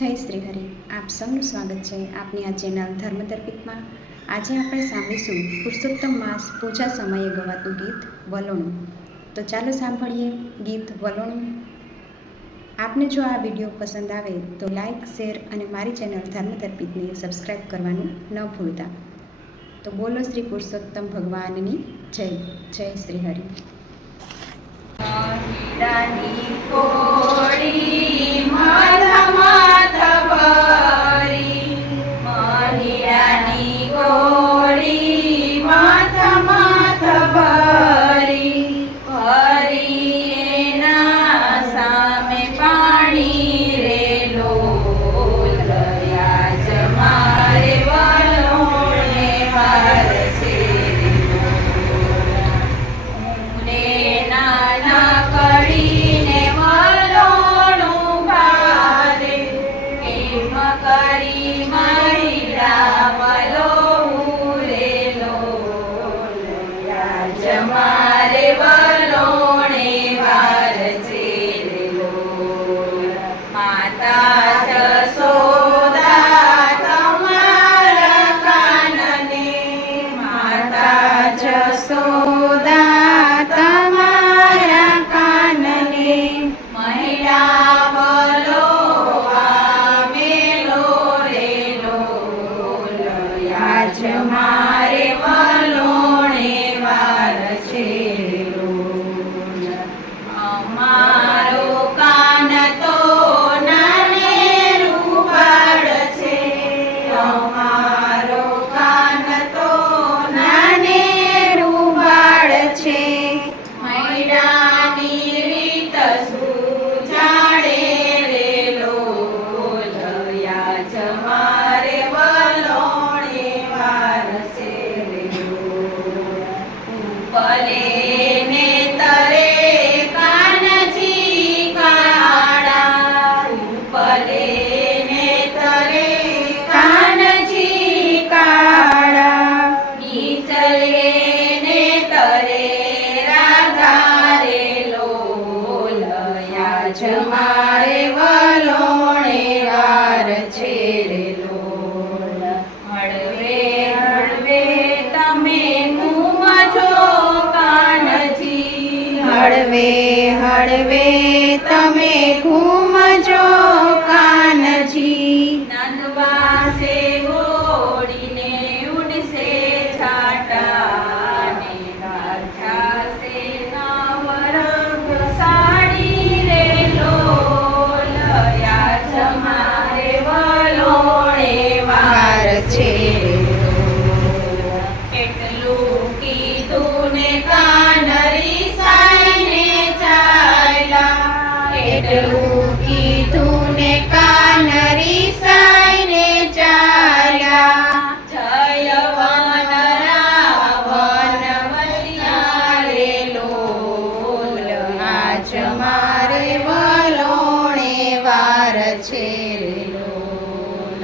જય શ્રી હરિ. આપ સૌનું સ્વાગત છે આપની આ ચેનલ ધર્મદર્પિતમાં. આજે આપણે સાંભળીશું પુરુષોત્તમ માસ પૂજા સમયે ગવાતું ગીત વલોણું. તો ચાલો સાંભળીએ ગીત વલોણું. આપને જો આ વિડીયો પસંદ આવે તો લાઈક, શેર અને મારી ચેનલ ધર્મદર્પિતને સબસ્ક્રાઈબ કરવાનું ન ભૂલતા. તો બોલો શ્રી પુરુષોત્તમ ભગવાનની જય. જય શ્રી હરિ. મારે વલોણે વાર છે રે લોલ. હળવે હળવે તમે ઘૂમજો કાનજી, હળવે હળવે તમે ઘૂમજો કાનજી. નંદવાસે ગોળીને ઉડશે છાટા ને રાજાસે નવરંગ સાડી રે લોલ. યાદ મારે વલોણે વાર છે રે લોલ. એટલું કીધું ને કાનરી સાઈને ચાલ્યા, એટલું કીધું ને કાનરી સાઈને ચાલ્યા. જય વન રાવણ વસિયા રે લોલ. આજ મારે વલોણે વાર છે રે લોલ.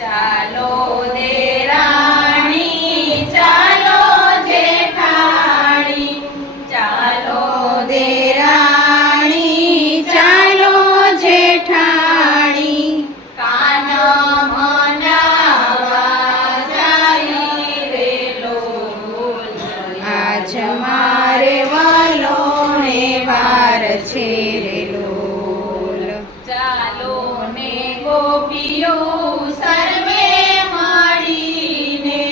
ચાલો દેરાણી, ચાલો જેઠાણી, ચાલો દેરાણી, ચાલો જેઠાણી. કાન મનાવા જાય રે લોલ. આજ મારે વલોણે વાર છે રે લોલ. ચાલો ને ગોપીઓ સર્વે મળીને,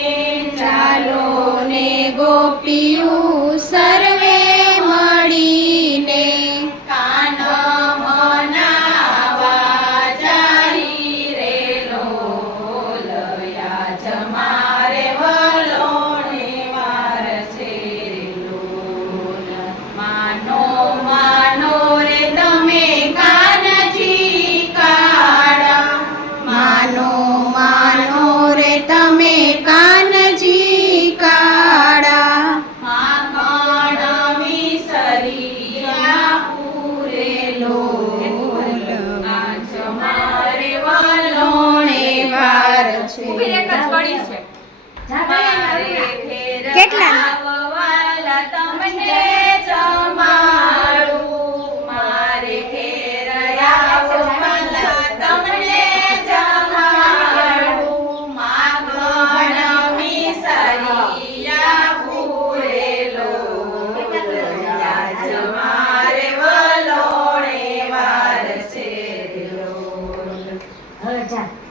ચાલો ને ગોપીઓ સર્વે મળીને. કાન મનાવા જાય રે લોલ. યાદ મારે વલોણે વાર છે રે લોલ. માનો માનો રે તમે કાનજી કાળા, માનો માનો રે તમે કાનજી કાળા. માખણ વિસરી પૂરે લોલ. આજ મારે વલોણે વાર છે. કેટલા તમને જમાડું, મારે ઘેર આવવાલા તમને ફરજિયાત